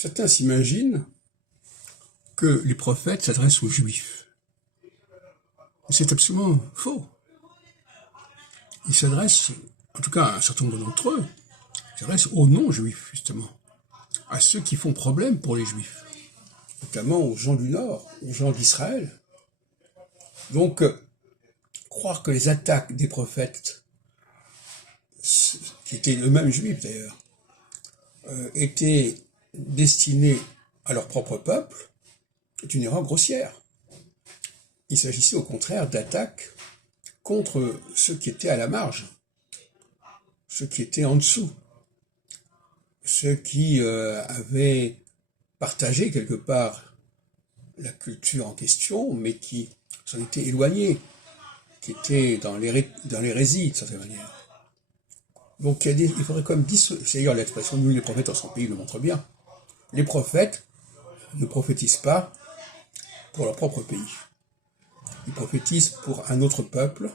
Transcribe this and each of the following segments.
Certains s'imaginent que les prophètes s'adressent aux Juifs. C'est absolument faux. Ils s'adressent, en tout cas à un certain nombre d'entre eux, ils s'adressent aux non-Juifs, justement, à ceux qui font problème pour les Juifs, notamment aux gens du Nord, aux gens d'Israël. Donc, croire que les attaques des prophètes, qui étaient eux-mêmes juifs d'ailleurs, étaient destinées à leur propre peuple, est une erreur grossière. Il s'agissait au contraire d'attaques contre ceux qui étaient à la marge, ceux qui étaient en dessous, ceux qui avaient partagé quelque part la culture en question, mais qui s'en étaient éloignés, qui étaient dans l'hérésie de certaine manière. Donc il faudrait comme dissocier, c'est d'ailleurs l'expression « nous les prophètes en son pays » le montre bien. Les prophètes ne prophétisent pas pour leur propre pays. Ils prophétisent pour un autre peuple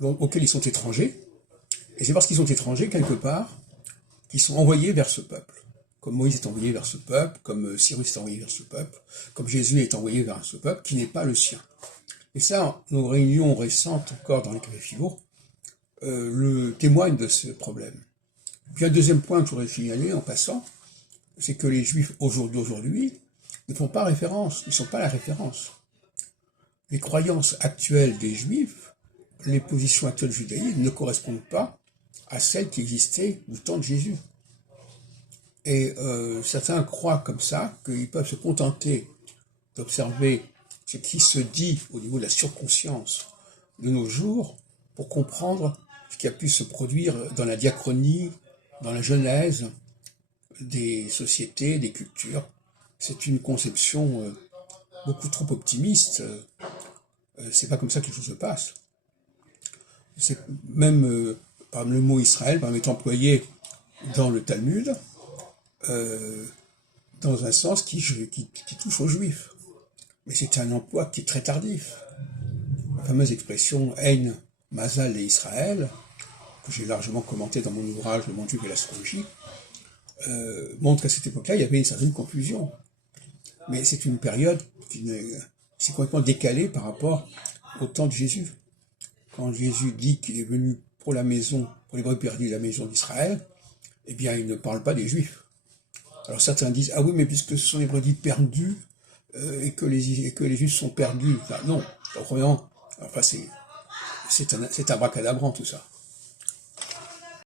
auquel ils sont étrangers, et c'est parce qu'ils sont étrangers quelque part qu'ils sont envoyés vers ce peuple. Comme Moïse est envoyé vers ce peuple, comme Cyrus est envoyé vers ce peuple, comme Jésus est envoyé vers ce peuple qui n'est pas le sien. Et ça, nos réunions récentes encore dans les cafés philo le témoignent de ce problème. Puis un deuxième point que je voudrais signaler en passant, c'est que les Juifs d'aujourd'hui ne font pas référence, ne sont pas la référence. Les croyances actuelles des Juifs, les positions actuelles du judaïsme ne correspondent pas à celles qui existaient du temps de Jésus. Et certains croient comme ça qu'ils peuvent se contenter d'observer ce qui se dit au niveau de la surconscience de nos jours pour comprendre ce qui a pu se produire dans la diachronie, dans la genèse des sociétés, des cultures. C'est une conception beaucoup trop optimiste. C'est pas comme ça que les choses se passent. C'est même, par exemple, le mot Israël, par exemple, est employé dans le Talmud, dans un sens qui touche aux Juifs. Mais c'est un emploi qui est très tardif. La fameuse expression « Ein, Mazal et Israël », que j'ai largement commenté dans mon ouvrage « Le monde juif et l'astrologie », montre qu'à cette époque-là, il y avait une certaine confusion. Mais c'est une période c'est complètement décalée par rapport au temps de Jésus. Quand Jésus dit qu'il est venu pour la maison, pour les brebis perdues de la maison d'Israël, eh bien, il ne parle pas des Juifs. Alors certains disent « Ah oui, mais puisque ce sont les brebis perdues, et que les Juifs sont perdus. » Enfin, non, premièrement, enfin, c'est abracadabrant tout ça.